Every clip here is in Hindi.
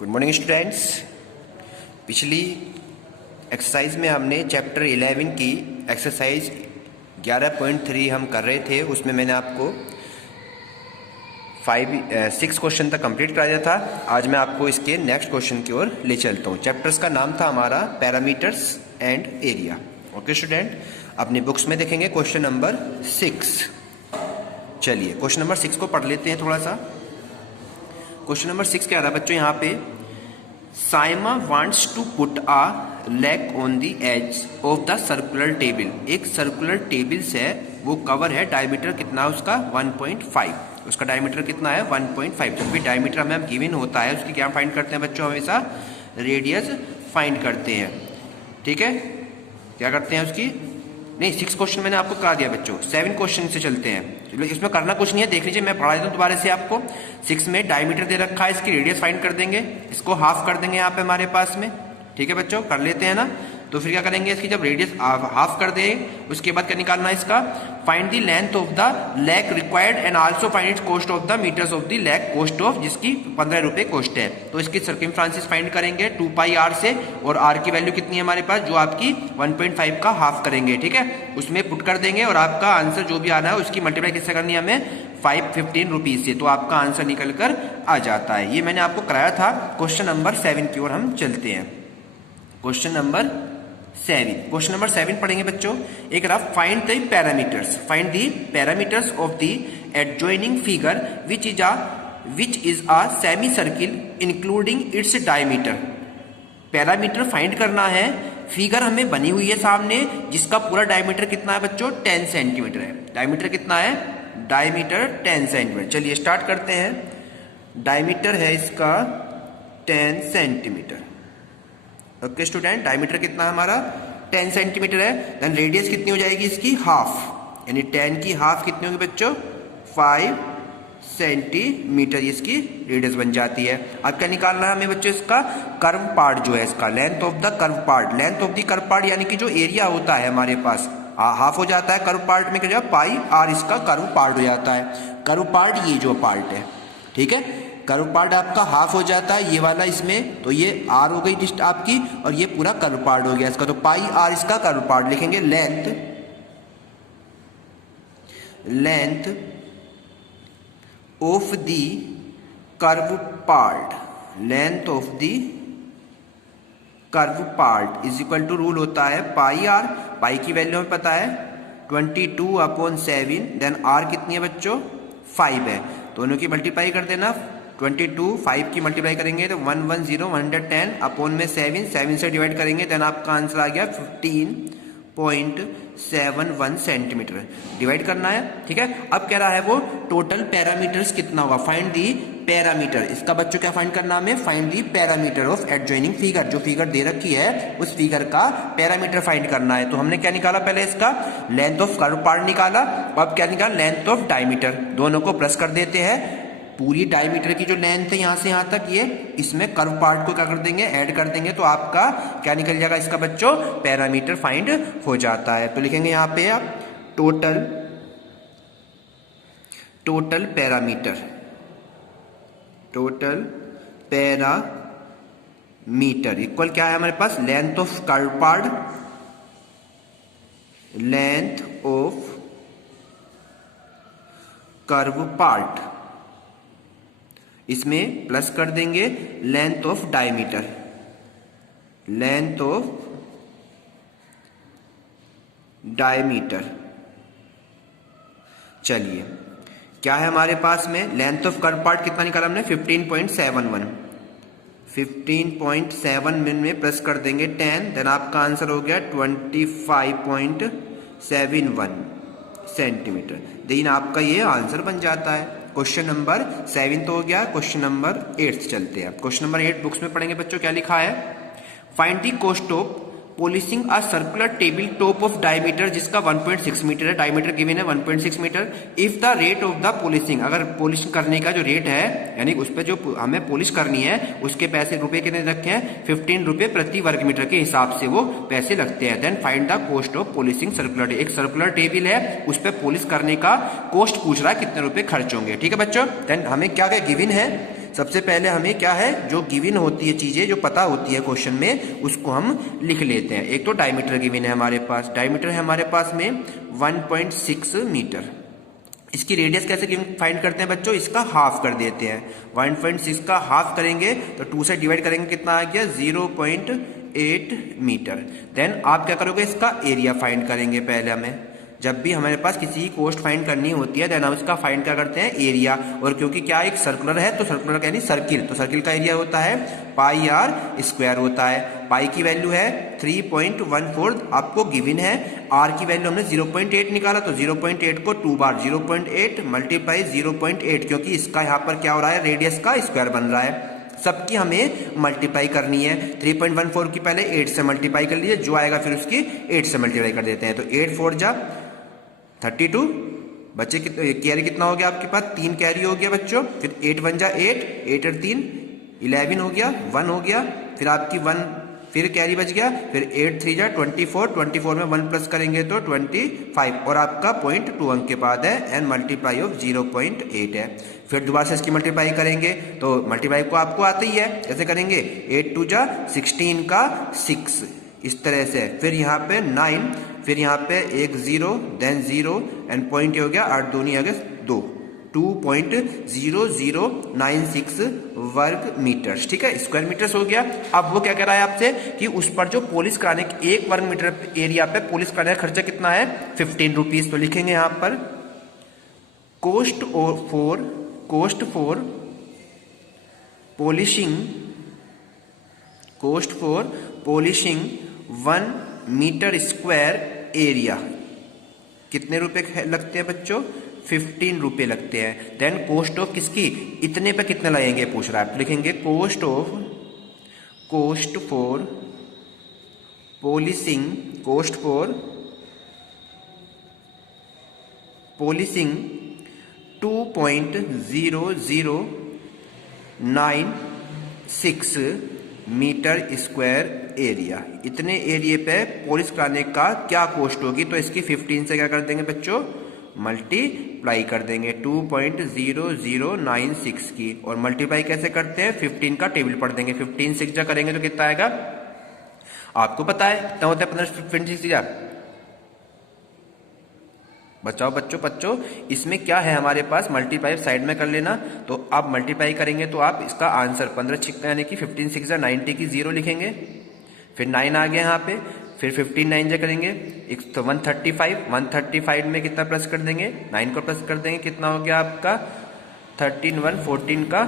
Good morning students. पिछली एक्सरसाइज में हमने चैप्टर 11 की एक्सरसाइज 11.3 हम कर रहे थे। उसमें मैंने आपको 6 क्वेश्चन तक कंप्लीट कराया था। आज मैं आपको इसके नेक्स्ट क्वेश्चन की ओर ले चलता हूँ। चैप्टर्स का नाम था हमारा parameters and area. Okay student, अपनी बुक्स में देखेंगे क्वेश्चन नंबर 6। चलिए क्वेश्चन नंबर 6 को पढ़ लेते हैं थोड़ा सा। क्वेश्चन नंबर 6 क्या रहा बच्चों, यहाँ पे Saima wants to put a leg on the edge of the circular table. एक सर्कुलर टेबल्स है, वो कवर है, डायमीटर कितना है उसका 1.5। उसका डायमीटर कितना है 1.5। जब भी डायमीटर हमें गिवन होता है उसकी क्या फाइंड करते हैं बच्चों, हमेशा रेडियस फाइंड करते हैं। ठीक है, क्या करते हैं उसकी, नहीं 6 क्वेश्चन मैंने आपको करा दिया बच्चों। 7 क्वेश्चन से चलते हैं। इसमें करना कुछ नहीं है, देख लीजिए, मैं पढ़ा देता हूँ दोबारा से आपको। 6 में डायमीटर दे रखा है, इसकी रेडियस फाइंड कर देंगे, इसको हाफ कर देंगे यहाँ पे हमारे पास में। ठीक है बच्चों, कर लेते हैं ना। तो फिर क्या करेंगे, इसकी जब रेडियस हाफ कर दें उसके बाद क्या निकालना है इसका, find the length of the leg required and also find its cost of the metres of the leg, cost of जिसकी 15 रुपए कॉस्ट है। तो इसकी सर्कमफ्रेंसेस फाइंड करेंगे 2 पाई r से, और r की वैल्यू कितनी है हमारे पास, जो आपकी 1.5 का हाफ करेंगे। ठीक है, उसमें पुट कर देंगे और आपका आंसर जो भी आना है उसकी मल्टीप्लाई किससे करनी है हमें 515 रुपीज से। तो आपका आंसर निकल कर आ जाता है। ये मैंने आपको कराया था। क्वेश्चन नंबर 7 की ओर हम चलते हैं। क्वेश्चन नंबर 7 पढ़ेंगे बच्चों। एक रहा find the parameters of the adjoining figure which is a semi circle including its diameter. Parameter find करना है, फिगर हमें बनी हुई है सामने जिसका पूरा डायमीटर कितना है बच्चों 10 सेंटीमीटर है। डायमीटर कितना है, डायमीटर 10 सेंटीमीटर। चलिए स्टार्ट करते हैं। डायमीटर है इसका 10 सेंटीमीटर। ओके स्टूडेंट, डायमीटर कितना है हमारा 10 सेंटीमीटर है। देन रेडियस कितनी हो जाएगी इसकी, हाफ, यानी 10 की हाफ कितनी होगी बच्चों 5 सेंटीमीटर इसकी रेडियस बन जाती है। अब क्या निकालना है हमें बच्चों, इसका कर्व पार्ट जो है, इसका length of the curve part. Length of the curve part यानी कि जो एरिया होता है हमारे पास हाफ हो जाता है कर्व पार्ट में, क्या जाए पाई r, इसका कर्व पार्ट हो जाता है। कर्व पार्ट ये जो पार्ट है, ठीक है, कर्व पार्ट आपका हाफ हो जाता है ये वाला इसमें, तो ये r हो गई डिस्ट आपकी, और ये पूरा कर्व पार्ट हो गया इसका। तो पाई r इसका कर्व पार्ट लिखेंगे। Length of the curve part, length of the curve part is equal to, rule होता है पाई r। पाई की वैल्यू हमें पता है 22/7। देन r कितनी है बच्चों 5 है, दोनों की मल्टीप्लाई कर देना। 22 5 की मल्टीप्लाई करेंगे तो 110 अपॉन में 7 से डिवाइड करेंगे, देन आपका आंसर आ गया 15.71 सेंटीमीटर। डिवाइड करना है। ठीक है, अब कह रहा है वो टोटल पैरामीटर्स कितना होगा, फाइंड दी पैरामीटर। इसका बच्चों क्या फाइंड करना हमें, find the parameter of adjoining figure. जो फिगर दे रखी है उस फिगर का पैरामीटर फाइंड करना है। तो हमने क्या निकाला, पहले इसका लेंथ ऑफ कर्व पार्ट निकाला, अब क्या निकाला, लेंथ ऑफ डायमीटर। दोनों को प्लस कर देते हैं। पूरी डायमीटर की जो लेंथ है यहाँ से यहाँ तक, ये इसमें कर्व पार्ट को क्या कर देंगे, ऐड कर देंगे, तो आपका क्या निकल जाएगा इसका बच्चों पैरामीटर फाइंड हो जाता है। तो लिखेंगे यहाँ पे आप टोटल पैरामीटर इक्वल क्या है हमारे पास, length of curve part, length of curve part, इसमें प्लस कर देंगे length of diameter, length of diameter. चलिए क्या है हमारे पास में, लेंथ ऑफ कर्व पार्ट कितना निकाला हमने 15.71। 15.71 में प्लस कर देंगे 10, देन आपका आंसर हो गया 25.71 सेंटीमीटर। देन आपका ये आंसर बन जाता है। क्वेश्चन नंबर 7 तो हो गया। क्वेश्चन नंबर 8 चलते हैं। क्वेश्चन नंबर 8 बुक्स में पढ़ेंगे बच्चों। क्या लिखा है, find the cost of polishing a circular table top of diameter, जिसका 1.6 मीटर है, डायमीटर गिवन है 1.6 metre. If the rate of the polishing, अगर पॉलिश करने का जो रेट है, यानी उस पर जो हमें पॉलिश करनी है उसके पैसे रुपए कितने रखे हैं 15 रुपए प्रति वर्ग मीटर के हिसाब से वो पैसे लगते हैं। Then find the cost of polishing circular, एक सर्कुलर टेबल है उस पर पॉलिश करने का कॉस्ट पूछ रहा है कितने रुपए खर्च होंगे। ठीक है बच्चों, देन हमें क्या क्या गिवन है, सबसे पहले हमें क्या है, जो गिवन होती है चीजें, जो पता होती है क्वेश्चन में, उसको हम लिख लेते हैं। एक तो डायमीटर गिवन है हमारे पास, डायमीटर है हमारे पास में 1.6 मीटर। इसकी रेडियस कैसे फाइंड करते हैं बच्चों, इसका हाफ कर देते हैं। 1.6 का हाफ करेंगे तो 2 से डिवाइड करेंगे, कितना आ गया 0.8 मीटर। देन आप क्या करोगे, इसका एरिया फाइंड करेंगे। पहले हमें जब भी हमारे पास किसी की कोस्ट फाइंड करनी होती है देन हम इसका फाइंड क्या करते हैं, एरिया। और क्योंकि क्या एक सर्कुलर है तो सर्कुलर यानी सर्किल, तो सर्किल का एरिया होता है पाई आर स्क्वायर होता है। पाई की वैल्यू है 3.14 आपको गिवन है, आर की वैल्यू हमने 0.8 निकाला, तो 0.8 को 2 बार 0.8 मल्टीप्लाई 0.8, क्योंकि इसका यहाँ पर क्या हो रहा है, रेडियस का स्क्वायर बन रहा है। सबकी हमें मल्टीप्लाई करनी है। 3.14 की पहले 8 से मल्टीप्लाई कर लीजिए, जो आएगा फिर उसकी 8 से मल्टीप्लाई कर देते हैं। तो 8 4 जा 32, बच्चे कैरी कितना हो गया आपके पास, 3 कैरी हो गया बच्चों। फिर 8 1 जा 8, 8 और 3 11 हो गया, 1 हो गया, फिर आपकी 1 फिर कैरी बच गया, फिर 8 3 जा 24, 24 में 1 प्लस करेंगे तो 25, और आपका 0.2 अंक के बाद है, एंड मल्टीप्लाई ऑफ 0.8 है। फिर दोबारा से इसकी मल्टीप्लाई करेंगे, तो मल्टीप्लाई को आपको आता ही है, ऐसे करेंगे 8 2 जा 16 का 6, इस तरह से। फिर यहाँ पे 9, फिर यहाँ पे एक 0, देन 0, एंड पॉइंट हो गया 8 दूनी आ गए 2, 2.0096 वर्ग मीटर, ठीक है, स्क्वायर मीटर्स हो गया। अब वो क्या कह रहा है आपसे कि उस पर जो पॉलिश कराने के 1 वर्ग मीटर एरिया पे पॉलिश कराने का खर्चा कितना है, 15 रुपीज। तो लिखेंगे यहाँ पर cost for polishing 1 metre square area कितने रुपए लगते हैं बच्चों, 15 रुपए लगते हैं। देन कोस्ट ऑफ किसकी, इतने पे कितने लगेंगे पूछ रहा है, तो लिखेंगे cost for polishing 2.0096 metre square area, इतने एरिया पे पॉलिश कराने का क्या कॉस्ट होगी, तो इसकी 15 से क्या कर देंगे बच्चों, मल्टीप्लाई कर देंगे 2.0096 की। और मल्टीप्लाई कैसे करते हैं, 15 का टेबल पढ़ देंगे, 15 6 जा करेंगे तो कितना आएगा, आपको पता है कितना होता है 15 बचाओ बच्चों, इसमें क्या है हमारे पास, मल्टीप्लाई साइड में कर लेना। तो आप मल्टीप्लाई करेंगे तो आप इसका आंसर 15 6 यानी कि 15 6 जा 90 की 0 लिखेंगे, फिर 9 आ गया यहाँ पे, फिर 15 9 जा करेंगे तो 135 में कितना प्लस कर देंगे, 9 को प्लस कर देंगे, कितना हो गया आपका 13 1 14 का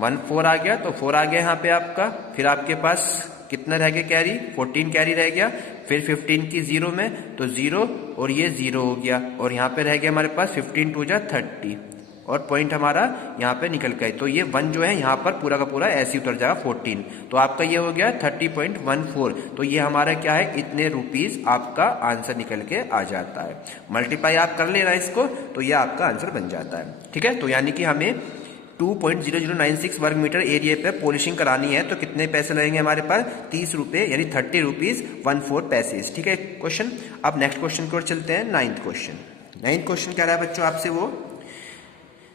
1 4 आ गया, तो 4 आ गया यहाँ पे आपका। फिर आपके पास कितना रह गया कैरी, 14 कैरी रह गया, फिर 15 की 0 में तो 0 और ये 0 हो गया, और यहाँ पे रह गया हमारे पास 15 2 जा 30, और पॉइंट हमारा यहाँ पे निकल गए। तो ये 1 जो है यहाँ पर पूरा का पूरा ऐसे उतर जाएगा 14, तो आपका ये हो गया 30.14। तो ये हमारा क्या है, इतने रुपीज आपका आंसर निकल के आ जाता है। मल्टीप्लाई आप कर लेना इसको, तो ये आपका आंसर बन जाता है, ठीक है। तो यानी कि हमें 2.0096 वर्ग मीटर एरिया पे पॉलिशिंग करानी है, तो कितने पैसे लगेंगे हमारे पास, 30 रुपए, यानी 30 रुपीज 14 पैसे, ठीक है क्वेश्चन। अब नेक्स्ट क्वेश्चन की ओर चलते हैं, 9th क्वेश्चन क्या रहा है बच्चों आपसे, वो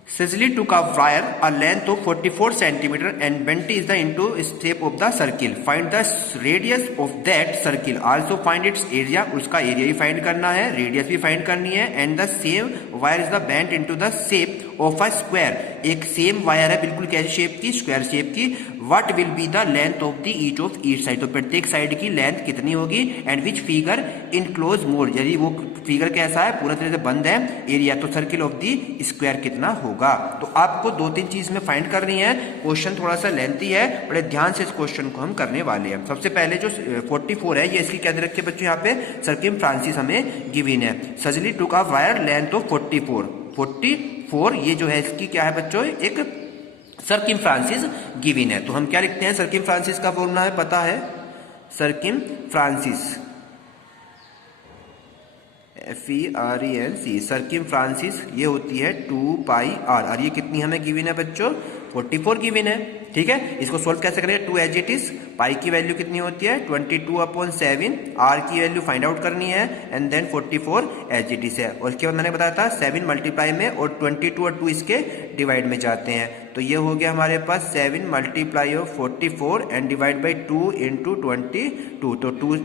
Cecily took a wire a length of 44 centimeter and bent is the into shape of the circle. Find the radius of that circle. Also find its area. उसका एरिया भी फाइंड करना है, रेडियस भी फाइंड करनी है, and the same wire is the bent into the shape of a square. एक सेम वायर है बिल्कुल कैसी शेप की, स्क्वायर शेप की। What will be the length of the each of each side, तो प्रत्येक साइड की लेंथ कितनी होगी, एंड विच फिगर इनक्लोज मोर, यदि वो फिगर कैसा है, पूरा तरह से बंद है एरिया, तो सर्किल ऑफ द स्क्वायर कितना होगा। तो आपको 2-3 चीज में फाइंड करनी है। क्वेश्चन थोड़ा सा लेंथी है, बड़े ध्यान से इस क्वेश्चन को हम करने वाले हैं। सबसे पहले जो 44 है, ये इसकी क्या दे रखी है बच्चों, यहाँ पे सर्कमफ्रांसिस हमें गिवन है। सजली टू का वायर लेंथ ऑफ 44, ये जो है इसकी क्या है बच्चों, एक सर्कमफ्रांसिस गिवन है। तो हम क्या लिखते हैं, सर्कमफ्रांसिस का फॉर्मूला है पता है, सर्कमफ्रांसिस FERENC, सर्कमफ्रांसिस ये होती है 2πr, और ये कितनी हमें गिवन है बच्चों, 44 गिवन है, ठीक है। इसको सोल्व कैसे करेंगे, 2 एज इट इज, पाई की वैल्यू कितनी होती है 22/7, आर की वैल्यू फाइंड आउट करनी है, and then 44 as it is है। और उसके बाद मैंने बताया था 7 मल्टीप्लाई में और 22 और 2 इसके डिवाइड में जाते हैं। तो ये हो गया हमारे पास 7 multiply of 44 and divide by 2 into 22। तो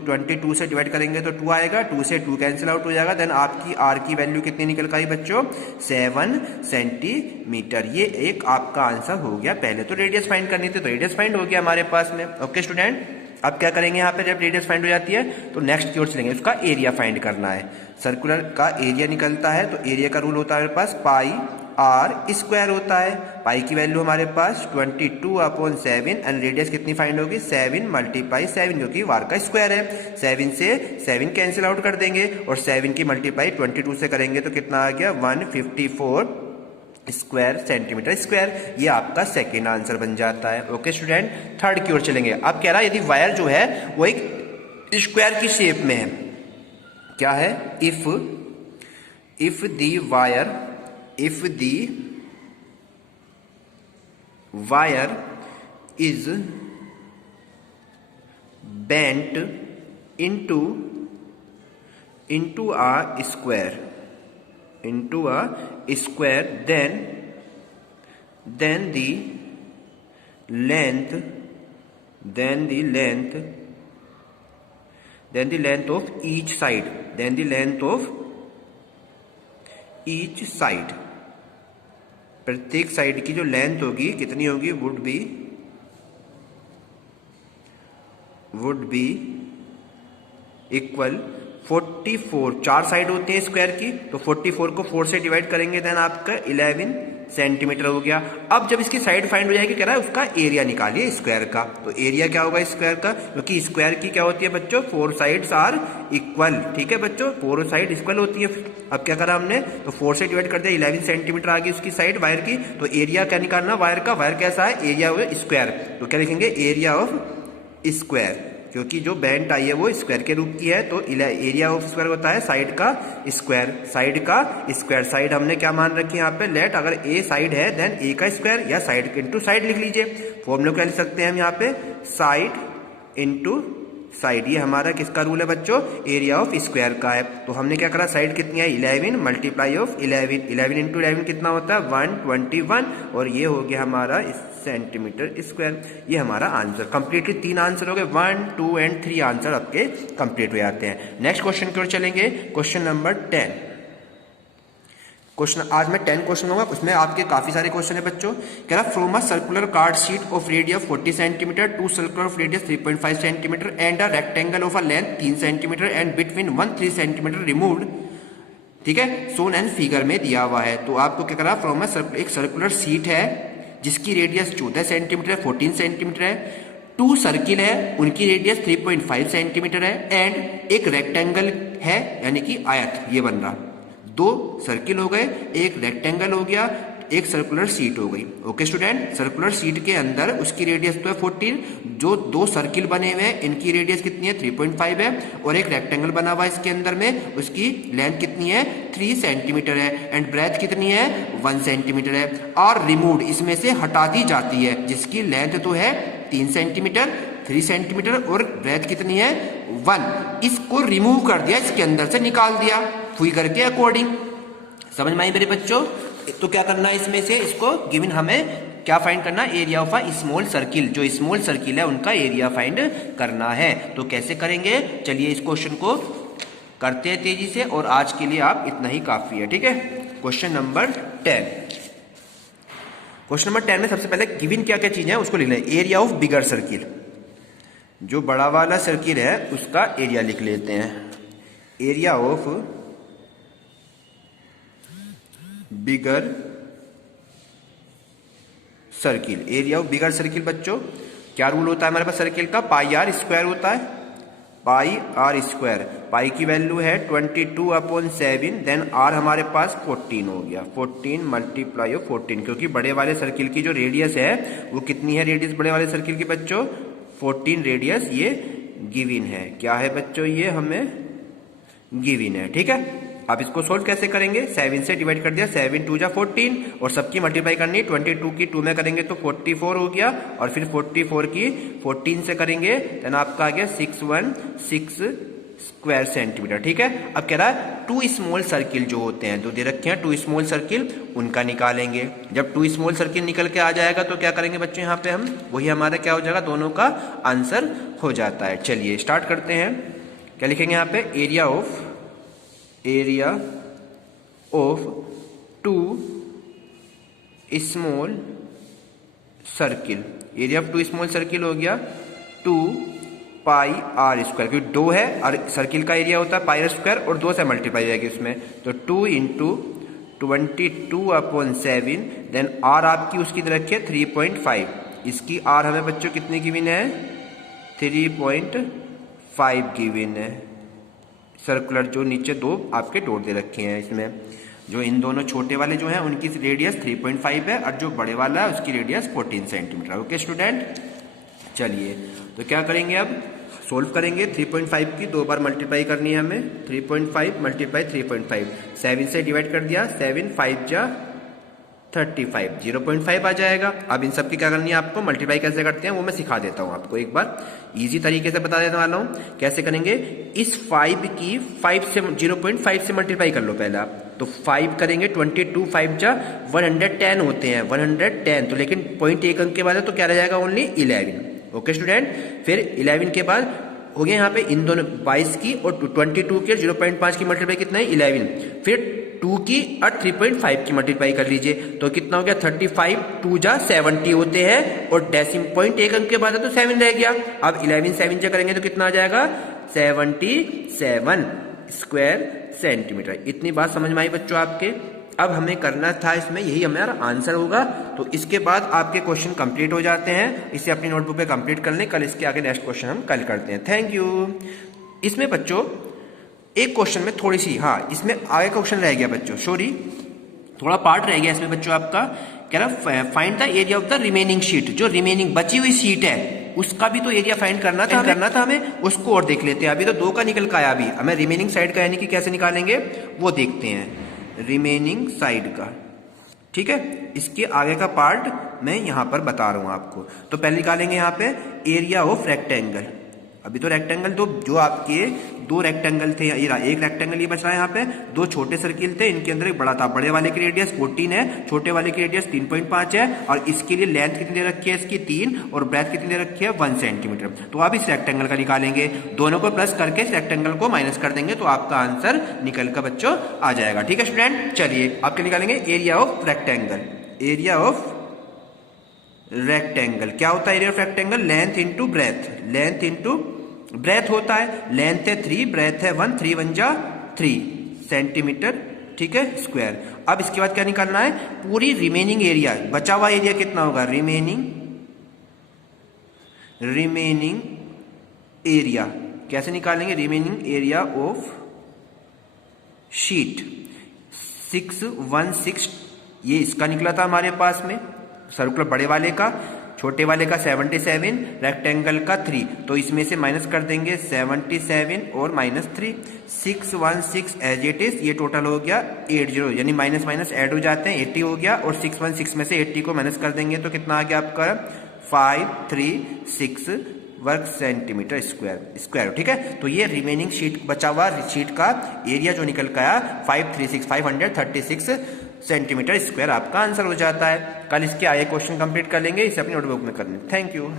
22 से डिवाइड करेंगे तो 2 आएगा, 2 से 2 कैंसिल आउट हो जाएगा। देन आपकी आर की वैल्यू कितनी निकल कर आई बच्चों? 7 सेंटीमीटर। ये एक आपका आंसर हो गया। पहले तो रेडियस फाइंड करनी थी, तो रेडियस फाइंड हो गया हमारे पास में। ओके स्टूडेंट, अब क्या करेंगे यहाँ पे? जब रेडियस फाइंड हो जाती है तो नेक्स्ट की ओर चलेंगे, उसका एरिया फाइंड करना है। सर्कुलर का एरिया निकलता है, तो एरिया का रूल होता है हमारे पास पाई आर स्क्वायर होता है। पाई की वैल्यू हमारे पास 22/7 एंड रेडियस कितनी फाइंड होगी? 7 मल्टीप्लाई 7, क्योंकि वार का स्क्वायर है। 7 से 7 कैंसिल आउट कर देंगे और 7 की मल्टीप्लाई 22 से करेंगे तो कितना आ गया? 154 स्क्वायर सेंटीमीटर स्क्वायर। ये आपका सेकेंड आंसर बन जाता है। ओके स्टूडेंट, थर्ड की ओर चलेंगे। अब कह रहा है यदि वायर जो है वो एक स्क्वायर की शेप में है, क्या है? If the wire is bent into a square, then the length of each side, प्रत्येक साइड की जो लेंथ होगी कितनी होगी? Would be equal 44। 4 साइड होती है स्क्वायर की, तो 44 को 4 से डिवाइड करेंगे, देन आपका 11 सेंटीमीटर हो गया। अब जब इसकी साइड फाइंड हो जाएगी, कह रहा है उसका एरिया निकालिए स्क्वायर का। तो एरिया क्या होगा स्क्वायर का? क्योंकि स्क्वायर की क्या होती है बच्चों? 4 साइड्स आर इक्वल। ठीक है बच्चों, 4 साइड इक्वल होती है। अब क्या करा हमने? तो 4 से डिवाइड कर दिया, 11 सेंटीमीटर आ गई उसकी साइड वायर की। तो एरिया क्या निकालना वायर का? वायर कैसा है? एरिया हो स्क्वायर। तो क्या लिखेंगे? एरिया ऑफ स्क्वायर, क्योंकि जो बेंट आई है वो स्क्वायर के रूप की है। तो एरिया ऑफ स्क्वायर होता है साइड का स्क्वायर। साइड हमने क्या मान रखी है यहाँ पे? लेट अगर ए साइड है देन ए का स्क्वायर, या साइड इंटू साइड लिख लीजिए। फॉर्मूला क्या लिख सकते हैं हम यहाँ पे? Side into side. ये हमारा किसका रूल है बच्चों? एरिया ऑफ स्क्वायर का है। तो हमने क्या करा? साइड कितनी है? 11 मल्टीप्लाई ऑफ 11 इंटू 11 कितना होता है? 121, और ये हो गया हमारा सेंटीमीटर स्क्वायर। ये हमारा आंसर कंप्लीटली 3 आंसर हो गए। 1, 2 एंड 3 आंसर आपके कंप्लीट हो जाते हैं। नेक्स्ट क्वेश्चन की ओर चलेंगे, क्वेश्चन नंबर 10। क्वेश्चन आज मैं 10 क्वेश्चन लूंगा, उसमें आपके काफी सारे क्वेश्चन है बच्चों। कह रहा from a circular card sheet of radius 40 centimetre, 2 circular of radius 3.5 centimetre and a rectangle of a length 3 centimetre and between 1-3 centimetre removed, ठीक है, सोन एंड फिगर में दिया हुआ है। तो आपको क्या करा? फ्रॉम एक सर्कुलर शीट है जिसकी रेडियस 14 सेंटीमीटर है, 14 सेंटीमीटर है। 2 सर्किल है, उनकी रेडियस 3.5 सेंटीमीटर है एंड एक रेक्टेंगल है, यानी कि आयत ये बन रहा। 2 सर्किल हो गए, एक रेक्टेंगल हो गया, एक सर्कुलर शीट हो गई। ओके स्टूडेंट, सर्कुलर शीट के अंदर उसकी रेडियस तो है 14, जो 2 सर्किल बने हुए हैं इनकी रेडियस कितनी है? 3.5 है, और एक रेक्टेंगल बना हुआ है इसके अंदर में, उसकी लेंथ कितनी है? 3 सेंटीमीटर है एंड ब्रेथ कितनी है? 1 सेंटीमीटर है। और रिमूव्ड इसमें से हटा दी जाती है, जिसकी लेंथ तो है 3 सेंटीमीटर, 3 सेंटीमीटर और ब्रेथ कितनी है? 1। इसको रिमूव कर दिया, इसके अंदर से निकाल दिया फिगर के अकॉर्डिंग। समझ में आई मेरे बच्चों? तो क्या करना है इसमें से? इसको गिवन हमें क्या फाइंड करना? Area of a small circle. जो स्मॉल सर्किल है उनका एरिया फाइंड करना है। तो कैसे करेंगे? चलिए इस क्वेश्चन को करते हैं तेजी से, और आज के लिए आप इतना ही काफी है। ठीक है, क्वेश्चन नंबर 10। क्वेश्चन नंबर 10 में सबसे पहले गिवन क्या क्या चीजें हैं उसको लिख लें। एरिया ऑफ बिगर सर्किल, जो बड़ा वाला सर्किल है उसका एरिया लिख लेते हैं। Area of bigger circle, area of bigger circle बच्चों क्या रूल होता है हमारे पास सर्किल का? पाई आर स्क्वायर होता है, पाई आर स्क्वायर। पाई की वैल्यू है 22/7, देन आर हमारे पास 14 हो गया, 14 मल्टीप्लाई ऑफ 14, क्योंकि बड़े वाले सर्किल की जो रेडियस है वो कितनी है? रेडियस बड़े वाले सर्किल की बच्चों 14 रेडियस ये गिवन है। क्या है बच्चों? ये हमें गिवन है। ठीक है, अब इसको सोल्व कैसे करेंगे? 7 से डिवाइड कर दिया, 7 2 जा 14, और सबकी मल्टीप्लाई करनी, 22 की 2 में करेंगे तो 44 हो गया, और फिर 44 की 14 से करेंगे, देन आपका आ गया 616 स्क्वायर सेंटीमीटर। ठीक है, अब कह रहा है टू स्मॉल सर्किल जो होते हैं, जो दे रखे हैं टू स्मॉल सर्किल, उनका निकालेंगे। जब टू स्मॉल सर्किल निकल के आ जाएगा तो क्या करेंगे बच्चों, यहाँ पे हम वही हमारा क्या हो जाएगा, दोनों का आंसर हो जाता है। चलिए स्टार्ट करते हैं। क्या लिखेंगे यहाँ पे, area of two small circle. Area of two small circle हो गया 2 पाई आर स्क्वायर, क्योंकि 2 है और सर्किल का एरिया होता है पाई आर स्क्वायर, और 2 से मल्टीप्लाई जाएगी उसमें, तो 2 इंटू 22/7, देन आर आपकी उसकी रखी है 3.5। इसकी आर हमें बच्चों कितने गिवन है, 3.5 गिवन है। सर्कुलर जो नीचे दो आपके डॉट दे रखे हैं, इसमें जो इन दोनों छोटे वाले जो हैं उनकी रेडियस 3.5 है और जो बड़े वाला है उसकी रेडियस 14 सेंटीमीटर। ओके स्टूडेंट, चलिए तो क्या करेंगे, अब सोल्व करेंगे। 3.5 की 2 बार मल्टीप्लाई करनी है हमें, 3.5 मल्टीप्लाई 3.5, 7 से डिवाइड कर दिया, 7 5 जा 35, 0.5 आ जाएगा। अब इन सब की क्या करनी है आपको, मल्टीप्लाई कैसे करते हैं वो मैं सिखा देता हूं आपको, एक बार इजी तरीके से बता देने वाला हूं। कैसे करेंगे, इस 5 की 5 से 0.5 से मल्टीप्लाई कर लो पहले आप, तो 5 करेंगे, 22 5 जा 110 होते हैं, 110, तो लेकिन 0.1 अंक के बाद है तो क्या रह जाएगा, ओनली 11। ओके स्टूडेंट, फिर 11 के बाद हो गया यहाँ पे इन दोनों 22 की और 22 की 0.5 की मल्टीप्लाई कितना है 11, फिर 2 की और 3.5 की मल्टीप्लाई कर लीजिए तो कितना हो गया 35, 2 जा 70 होते हैं और डेसिम पॉइंट 1 अंक के बाद है तो 7 रह गया। अब 11 7 से करेंगे तो कितना आ जाएगा 77 स्क्वायर सेंटीमीटर। इतनी बात समझ में आई बच्चों आपके। अब हमें करना था इसमें, यही हमारा आंसर होगा। तो इसके बाद आपके क्वेश्चन कंप्लीट हो जाते हैं। इसे अपनी नोटबुक पे कंप्लीट कर लें, कल इसके आगे नेक्स्ट क्वेश्चन हम कल करते हैं। Thank you. इसमें बच्चों एक क्वेश्चन में थोड़ी सी, हाँ इसमें आगे क्वेश्चन रह गया बच्चों, सॉरी थोड़ा पार्ट रह गया इसमें बच्चों आपका। कह रहा find the area of the remaining sheet, जो रिमेनिंग बची हुई शीट है उसका भी तो एरिया फाइंड करना था हमें, उसको और देख लेते हैं। अभी तो 2 का निकल का आया, अभी हमें रिमेनिंग साइड का यानी कि कैसे निकालेंगे वो देखते हैं, रिमेनिंग साइड का। ठीक है, इसके आगे का पार्ट मैं यहां पर बता रहा हूं आपको। तो पहले निकालेंगे यहां पे एरिया ऑफ रेक्टेंगल। अभी तो रेक्टेंगल तो जो आपके 2 रेक्टेंगल थे, एक रेक्टेंगल ये बच रहा है यहाँ पे, 2 छोटे सर्किल थे, इनके अंदर एक बड़ा था। बड़े वाले की रेडियस 14 है, छोटे वाले की रेडियस 3.5 है और इसके लिए लेंथ कितनी दे रखी है इसकी 3 और ब्रेथ कितनी दे रखी है 1 सेंटीमीटर। तो आप इस रेक्टेंगल का निकालेंगे, दोनों को प्लस करके इस रेक्टेंगल को माइनस कर देंगे तो आपका आंसर निकल कर बच्चों आ जाएगा। ठीक है स्टूडेंट, चलिए आपके निकालेंगे area of rectangle. Area of rectangle क्या होता है, area of rectangle length into breadth, length into breadth होता है। लेंथ है 3, ब्रेथ है 1, 3 1 जा 3 सेंटीमीटर, ठीक है स्क्वायर। अब इसके बाद क्या निकालना है, पूरी रिमेनिंग एरिया, बचा हुआ एरिया कितना होगा, रिमेनिंग एरिया कैसे निकालेंगे, रिमेनिंग एरिया ऑफ शीट 616, ये इसका निकला था हमारे पास में सर्कुलर बड़े वाले का, छोटे वाले का 77, रेक्टेंगल का 3, तो इसमें से माइनस कर देंगे 77 और -3, 616 एज इट इज। ये टोटल हो गया 80, यानी माइनस माइनस ऐड हो जाते हैं, 80 हो गया और 616 में से 80 को माइनस कर देंगे तो कितना आ गया आपका 536 वर्ग सेंटीमीटर स्क्वायर। ठीक है, तो ये रिमेनिंग शीट बचा हुआ शीट का एरिया जो निकल गया 536 सेंटीमीटर स्क्वायर आपका आंसर हो जाता है। कल इसके आगे क्वेश्चन कंप्लीट कर लेंगे, इसे अपनी नोटबुक में करने। Thank you.